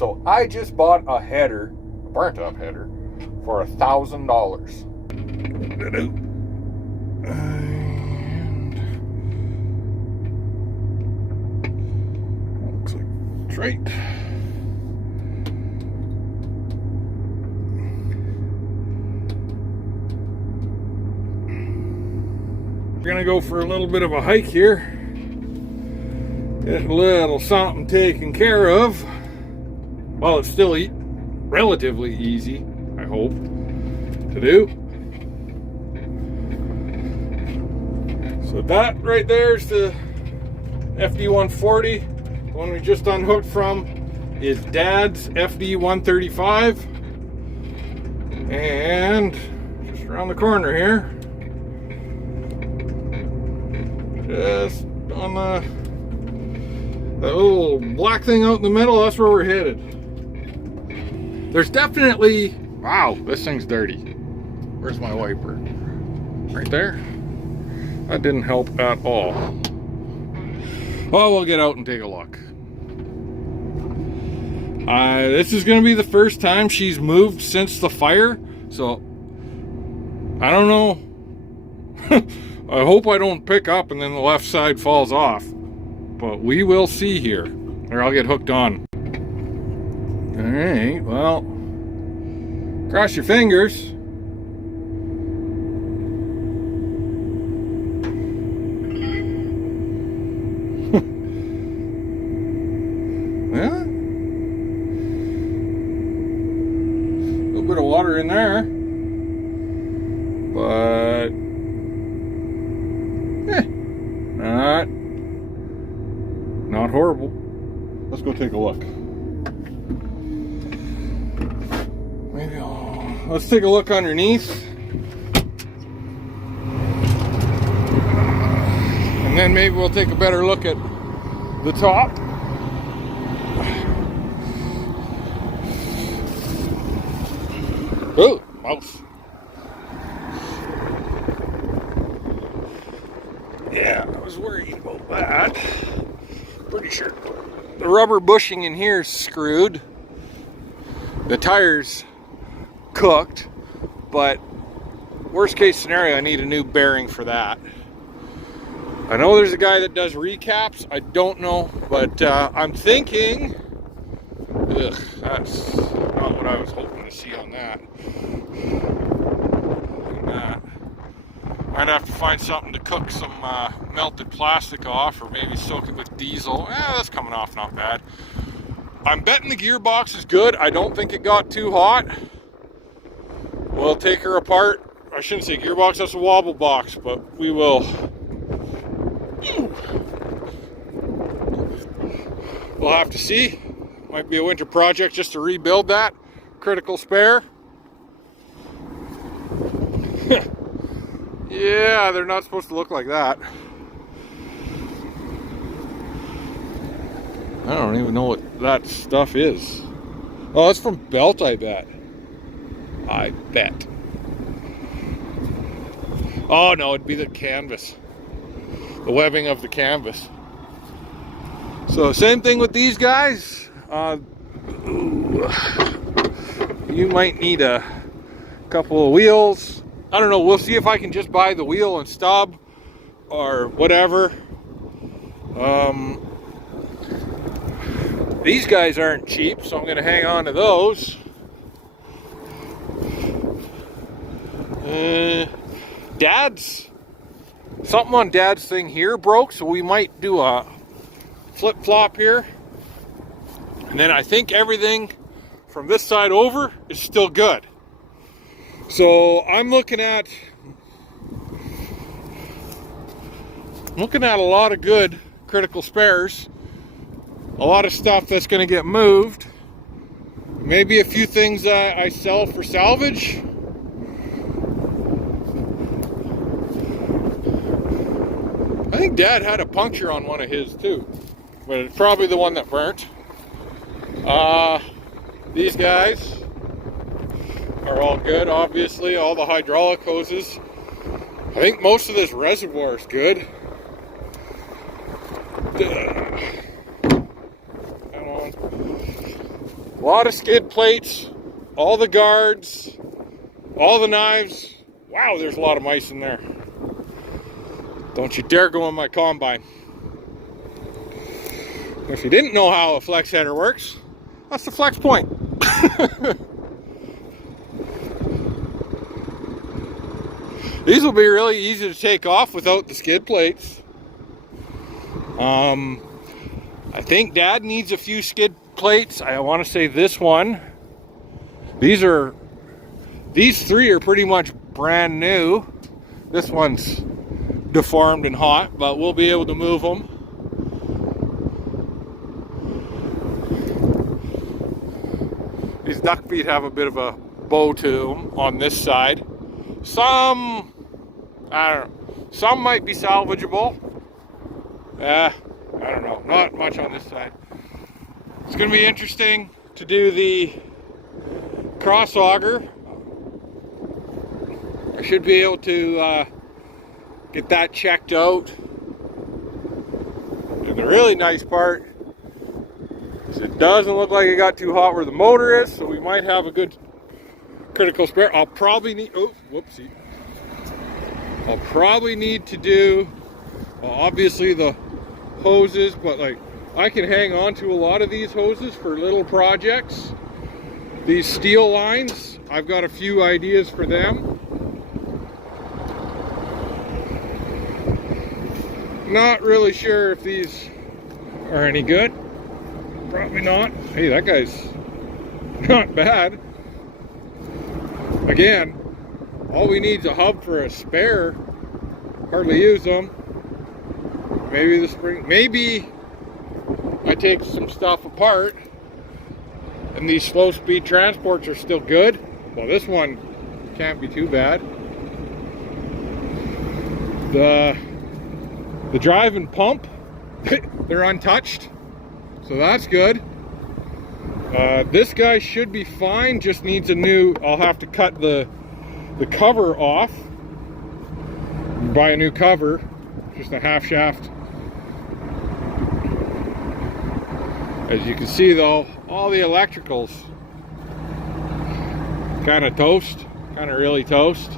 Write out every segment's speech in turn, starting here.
So I just bought a header, a burnt up header, for $1,000. And looks like it's right. We're gonna go for a little bit of a hike here. Get a little something taken care of. Well, it's still relatively easy, I hope, to do. So that right there is the FD140. The one we just unhooked from is Dad's FD135. And just around the corner here, just on that little black thing out in the middle, that's where we're headed. There's definitely, wow, this thing's dirty. Where's my wiper? Right there? That didn't help at all. Well, we'll get out and take a look. This is gonna be the first time she's moved since the fire, so I don't know. I hope I don't pick up and then the left side falls off. But we will see here. Or I'll get hooked on. Alright, well. Cross your fingers. Well. A little bit of water in there. But not horrible. Let's go take a look. Let's take a look underneath. And then maybe we'll take a better look at the top. Oh, mouse. Yeah, I was worried about that. Pretty sure the rubber bushing in here is screwed. The tires cooked, but worst case scenario, I need a new bearing for that. I know there's a guy that does recaps. I don't know, but I'm thinking, ugh, that's not what I was hoping to see on that. Might have to find something to cook some melted plastic off, or maybe soak it with diesel. That's coming off not bad. I'm betting the gearbox is good. I don't think it got too hot. We'll take her apart. I shouldn't say gearbox, that's a wobble box, but we will. We'll have to see. Might be a winter project just to rebuild that. Critical spare. Yeah, they're not supposed to look like that. I don't even know what that stuff is. Oh, it's from Belt, I bet. I bet. Oh no, it'd be the canvas. The webbing of the canvas. So same thing with these guys. You might need a couple of wheels. I don't know, we'll see if I can just buy the wheel and stub or whatever. These guys aren't cheap, so I'm gonna hang on to those. Something on Dad's thing here broke, so we might do a flip-flop here. And then I think everything from this side over is still good. So I'm looking at a lot of good critical spares. A lot of stuff that's going to get moved. Maybe a few things I sell for salvage. I think Dad had a puncture on one of his too, but it's probably the one that burnt. These guys are all good, obviously, all the hydraulic hoses. I think most of this reservoir is good. Come on. A lot of skid plates, all the guards, all the knives. Wow, there's a lot of mice in there. Don't you dare go in my combine. If you didn't know how a flex header works, that's the flex point. These will be really easy to take off without the skid plates. I think Dad needs a few skid plates. I want to say this one. These three are pretty much brand new. This one's deformed and hot, but we'll be able to move them. These duck feet have a bit of a bow to them on this side. Some, I don't know, some might be salvageable. I don't know, not much on this side. It's going to be interesting to do the cross auger. I should be able to get that checked out. And the really nice part is it doesn't look like it got too hot where the motor is, so we might have a good critical spare. I'll probably need, oh, whoopsie. I'll probably need to do, well, obviously the hoses, but like I can hang on to a lot of these hoses for little projects. These steel lines, I've got a few ideas for them. Not really sure if these are any good. Probably not. Hey, that guy's not bad. Again, all we need is a hub for a spare. Hardly use them. Maybe the spring, maybe I take some stuff apart and these slow speed transports are still good. Well, this one can't be too bad. The drive and pump, they're untouched, so that's good. This guy should be fine, just needs a new, I'll have to cut the cover off, buy a new cover, just a half shaft. As you can see though, all the electricals kind of toast, kind of really toast.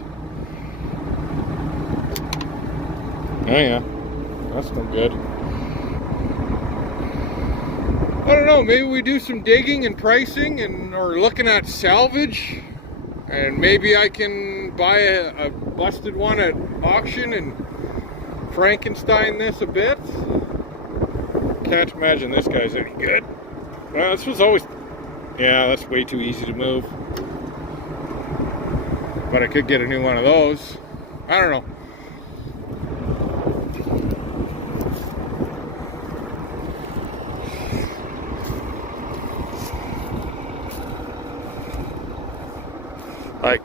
Oh yeah, that's no good. I don't know, maybe we do some digging and pricing and or looking at salvage, and maybe I can buy a busted one at auction and Frankenstein this a bit. Can't imagine this guy's any good. This was always, yeah, that's way too easy to move. But I could get a new one of those. I don't know. Like,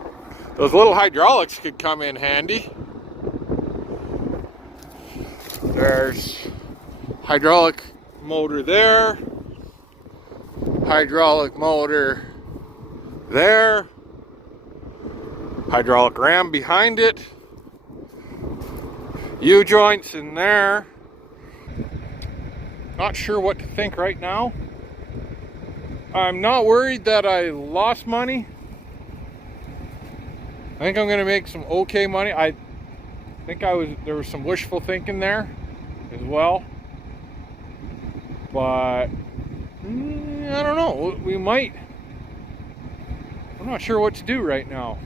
those little hydraulics could come in handy. There's hydraulic motor there, hydraulic motor there, hydraulic ram behind it, U-joints in there. Not sure what to think right now. I'm not worried that I lost money. I think I'm going to make some okay money. I think there was some wishful thinking there as well. But I don't know, we might. I'm not sure what to do right now.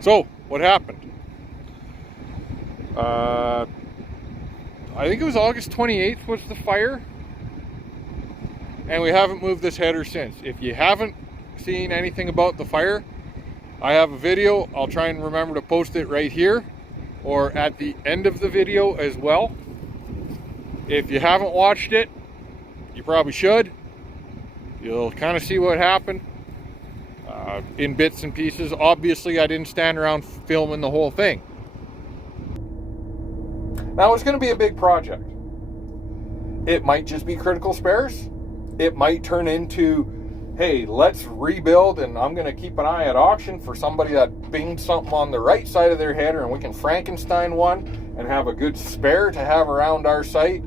So what happened? I think it was August 28th was the fire, and we haven't moved this header since. If you haven't seen anything about the fire, I have a video. I'll try and remember to post it right here or at the end of the video as well. If you haven't watched it, you probably should. You'll kind of see what happened in bits and pieces. Obviously, I didn't stand around filming the whole thing. Now, it's going to be a big project. It might just be critical spares. It might turn into, hey, let's rebuild, and I'm going to keep an eye at auction for somebody that binged something on the right side of their header, and we can Frankenstein one and have a good spare to have around our site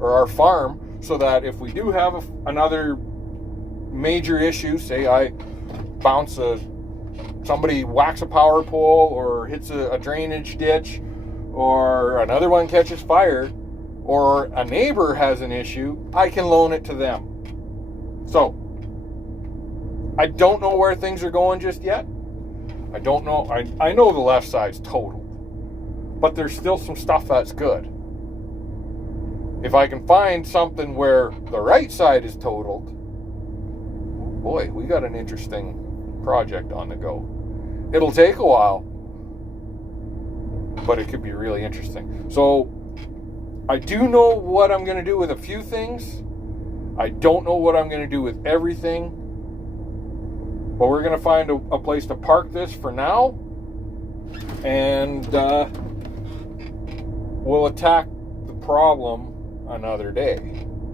or our farm so that if we do have another major issue, say I bounce somebody whacks a power pole or hits a drainage ditch, or another one catches fire, or a neighbor has an issue, I can loan it to them. So, I don't know where things are going just yet. I don't know. I know the left side's totaled, but there's still some stuff that's good. If I can find something where the right side is totaled, boy, we got an interesting project on the go. It'll take a while, but it could be really interesting. So I do know what I'm going to do with a few things. I don't know what I'm going to do with everything, but we're going to find a place to park this for now, and we'll attack the problem another day.